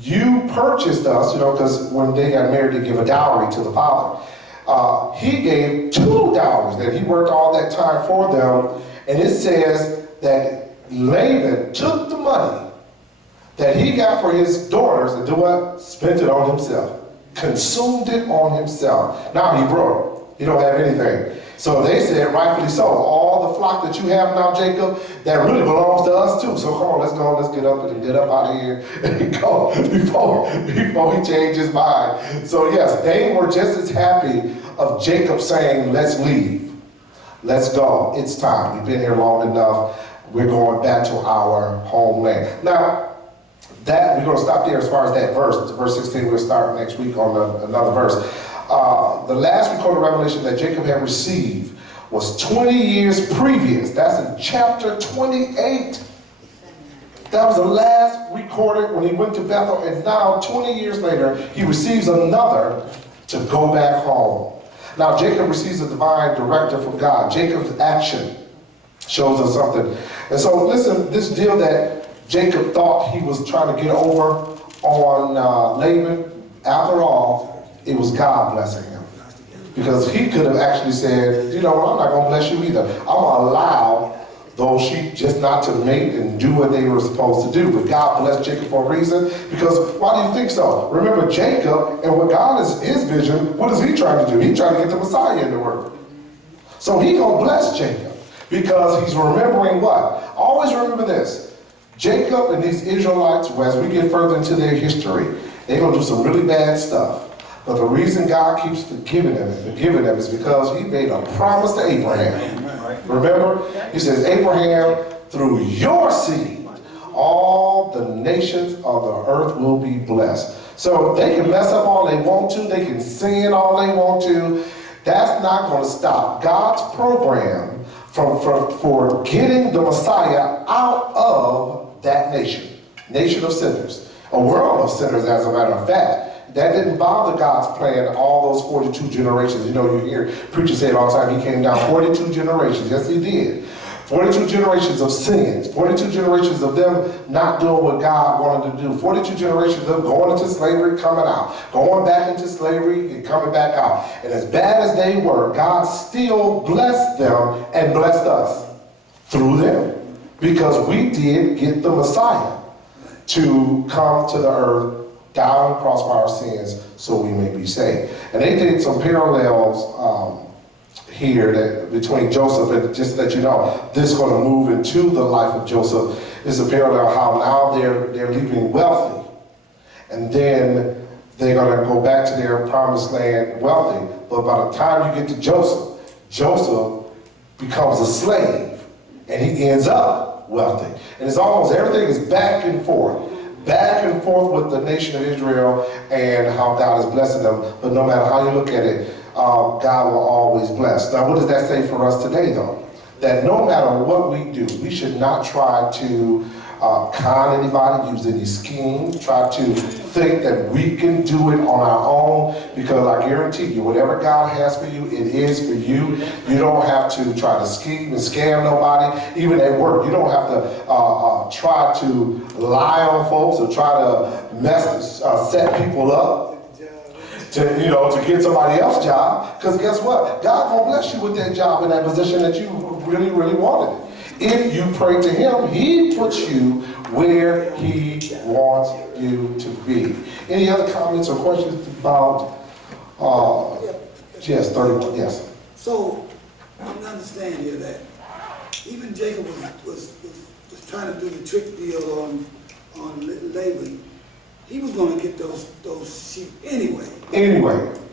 You purchased us," because when they got married, they give a dowry to the father. He gave 2 dowries that he worked all that time for them. And it says that Laban took the money that he got for his daughters and do what? Spent it on himself. Consumed it on himself. Now he broke. He don't have anything. So they said, rightfully so, all the flock that you have now, Jacob, that really belongs to us too. So come on, let's get up and get up out of here and go before he changed his mind. So yes, they were just as happy of Jacob saying, "Let's leave. Let's go. It's time. We've been here long enough. We're going back to our homeland." Now, that we're going to stop there as far as that verse. Verse 16, we'll start next week on another verse. The last recorded revelation that Jacob had received was 20 years previous. That's in chapter 28. That was the last recorded when he went to Bethel, and now 20 years later, he receives another to go back home. Now Jacob receives a divine directive from God. Jacob's action shows us something. And so listen, this deal that Jacob thought he was trying to get over on Laban, after all, it was God blessing him. Because he could have actually said, "You know what, I'm not going to bless you either. I'm going to allow those sheep just not to mate and do what they were supposed to do." But God blessed Jacob for a reason. Because why do you think so? Remember Jacob, and what God is his vision, what is he trying to do? He's trying to get the Messiah in the world. So he's going to bless Jacob because he's remembering what? Always remember this. Jacob and these Israelites, as we get further into their history, they're going to do some really bad stuff. But the reason God keeps forgiving them is because he made a promise to Abraham. Remember? He says, "Abraham, through your seed, all the nations of the earth will be blessed." So they can mess up all they want to. They can sin all they want to. That's not going to stop God's program for getting the Messiah out of that nation of sinners. a world of sinners, as a matter of fact. That didn't bother God's plan all those 42 generations. You know, you hear preachers say it all the time, he came down 42 generations. Yes, he did. 42 generations of sins, 42 generations of them not doing what God wanted to do, 42 generations of them going into slavery, coming out, going back into slavery and coming back out. And as bad as they were, God still blessed them and blessed us through them, because we did get the Messiah to come to the earth, die on the cross for our sins so we may be saved. And they did some parallels here that between Joseph, and just to let you know, this is going to move into the life of Joseph. It's a parallel how now they're leaving wealthy, and then they're going to go back to their promised land wealthy. But by the time you get to Joseph, Joseph becomes a slave, and he ends up wealthy. And it's almost everything is back and forth with the nation of Israel and how God is blessing them. But no matter how you look at it, God will always bless. Now, what does that say for us today, though? That no matter what we do, we should not try to con anybody, use any schemes, try to think that we can do it on our own, because I guarantee you, whatever God has for you, it is for you. You don't have to try to scheme and scam nobody, even at work. You don't have to try to lie on folks or try to set people up to get somebody else's job, because guess what? God gonna bless you with that job and that position that you really, really wanted. If you pray to him, he puts you where he wants you to be. Any other comments or questions about, yes, 31, yes. So, I understand here that even Jacob was trying to do the trick deal on Laban. He was going to get those sheep anyway.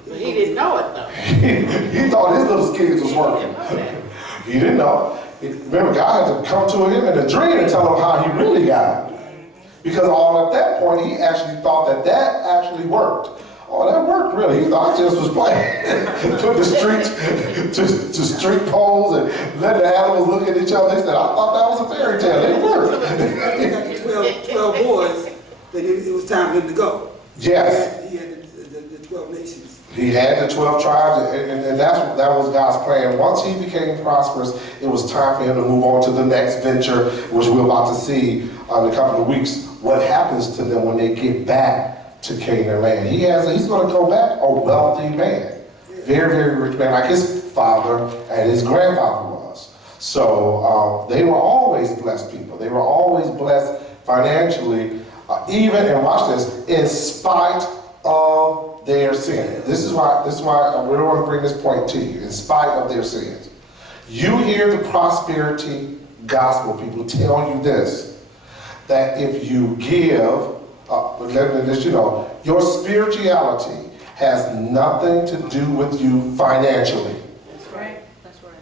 But he didn't know it though. He thought his little schemes was working. He didn't know. Remember, God had to come to him in a dream and tell him how he really got it. Because at that point, he actually thought that actually worked. Oh, that worked really. He thought I just was playing. Put the street poles and let the animals look at each other. He said, I thought that was a fairy tale. It worked. 12 boys, then it was time for him to go. Yes. He had the 12 nations. He had the 12 tribes, and that was God's plan. Once he became prosperous, it was time for him to move on to the next venture, which we're about to see in a couple of weeks. What happens to them when they get back to Canaan land? He's going to go back a wealthy man, very, very rich man, like his father and his grandfather was. So they were always blessed people. They were always blessed financially, even, and watch this, in spite of their sin. This is why I really want to bring this point to you, in spite of their sins. You hear the prosperity gospel people tell you this, that if you give, let you know, your spirituality has nothing to do with you financially. That's right. That's right.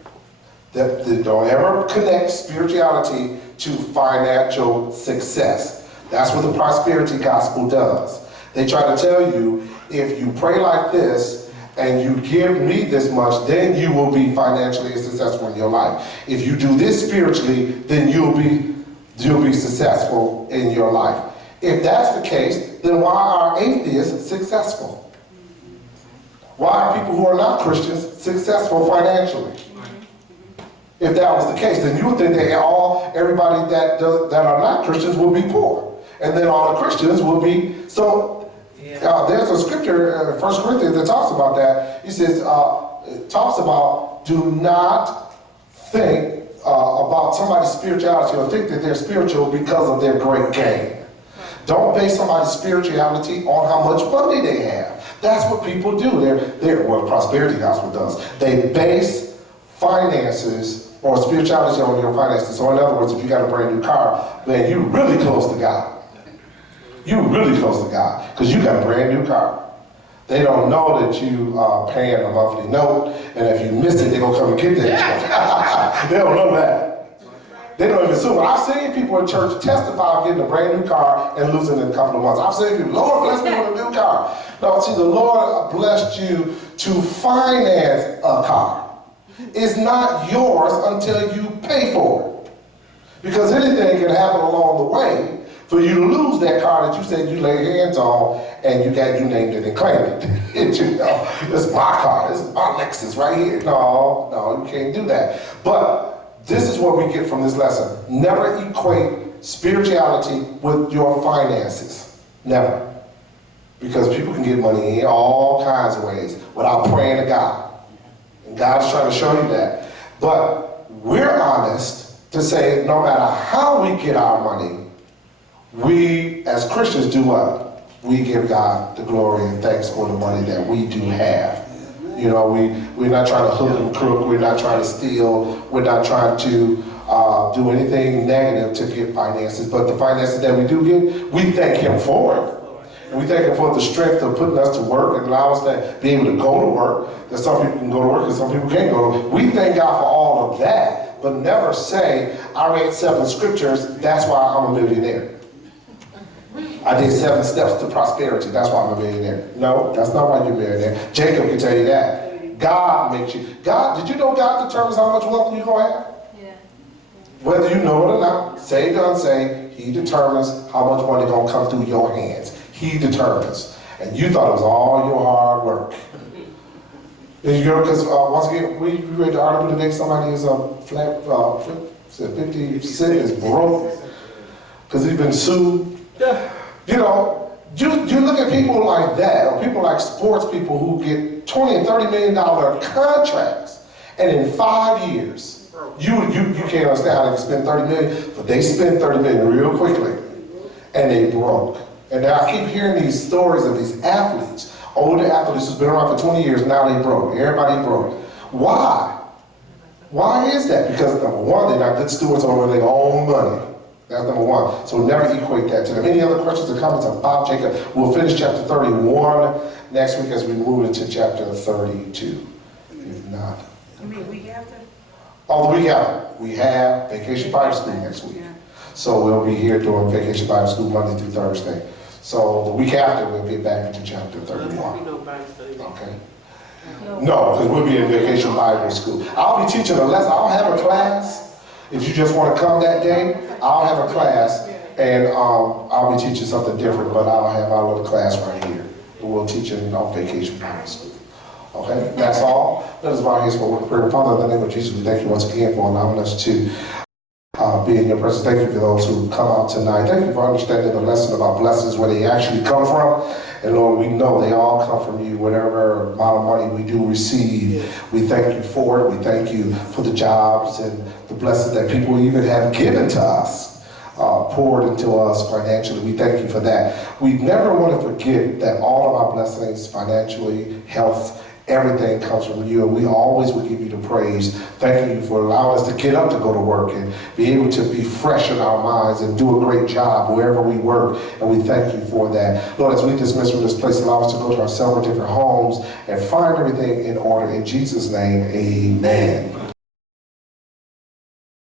That don't ever connect spirituality to financial success. That's what the prosperity gospel does. They try to tell you, if you pray like this and you give me this much, then you will be financially successful in your life. If you do this spiritually, then you'll be successful in your life. If that's the case, then why are atheists successful? Why are people who are not Christians successful financially? If that was the case, then you would think that everybody that are not Christians will be poor. And then all the Christians will be, so there's a scripture, 1 Corinthians, that talks about that. He says, it talks about, do not think about somebody's spirituality or think that they're spiritual because of their great gain. Don't base somebody's spirituality on how much money they have. That's what people do. Well, prosperity gospel does. They base finances or spirituality on your finances. So in other words, if you got a brand new car, man, you're really close to God. You're really close to God because you got a brand new car. They don't know that you are paying a monthly note, and if you miss it, they're going to come and get that. They don't know that. They don't even assume. I've seen people in church testify of getting a brand new car and losing it in a couple of months. I've seen people, Lord bless me with a new car. No, see, the Lord blessed you to finance a car. It's not yours until you pay for it. Because anything can happen along the way, for you to lose that car that you said you lay hands on and you named it and claimed it. You know, this is my car, this is my Lexus right here. No, you can't do that. But this is what we get from this lesson. Never equate spirituality with your finances. Never. Because people can get money in all kinds of ways without praying to God. And God's trying to show you that. But we're honest to say no matter how we get our money, we as Christians do what? We give God the glory and thanks for the money that we do have. You know, we're not trying to hook and crook, we're not trying to steal, we're not trying to do anything negative to get finances, but the finances that we do get, we thank Him for it. And we thank Him for the strength of putting us to work and allow us to be able to go to work, that some people can go to work and some people can't go to work. We thank God for all of that, but never say, I read 7 scriptures, that's why I'm a millionaire. I did 7 steps to prosperity, that's why I'm a millionaire. No, that's not why you're a millionaire. Jacob can tell you that. God makes you. God, did you know God determines how much wealth you're going to have? Yeah. Whether you know it or not, saved or unsaved, He determines how much money is going to come through your hands. He determines. And you thought it was all your hard work. And you know, because once again, we read the article today, somebody is 50 Cent is broke because he's been sued. You know, you look at people like that, or people like sports people who get $20 and $30 million contracts, and in 5 years, you can't understand how they can spend $30 million, but they spend $30 million real quickly, and they broke. And now I keep hearing these stories of these athletes, older athletes who've been around for 20 years, now they broke. Everybody broke. Why? Why is that? Because number one, they're not good stewards over their own money. That's number one. So never equate that to them. Any other questions or comments about Jacob? We'll finish chapter 31 next week as we move into chapter 32. If not. You mean week after? Oh, the week after. We have Vacation Bible School next week. Yeah. So we'll be here doing Vacation Bible School Monday through Thursday. So the week after, we'll get back into chapter 31. Okay. No, because we'll be in Vacation Bible School. I'll be teaching a lesson. I'll have a class. If you just want to come that day, I'll have a class, and I'll be teaching something different, but I'll have our little class right here. We'll teach it on Vacation Bible School. Okay, that's all. Let us bow our heads for a word of prayer. Father, in the name of Jesus, we thank you once again for allowing us to be in your presence. Thank you for those who come out tonight. Thank you for understanding the lesson about blessings, where they actually come from. And Lord, we know they all come from you. Whatever amount of money we do receive, we thank you for it. We thank you for the jobs and the blessings that people even have given to us, poured into us financially. We thank you for that. We never want to forget that all of our blessings, financially, health, everything comes from you, and we always will give you the praise. Thank you for allowing us to get up to go to work and be able to be fresh in our minds and do a great job wherever we work, and we thank you for that. Lord, as we dismiss from this place, allow us to go to our several different homes and find everything in order. In Jesus' name, amen.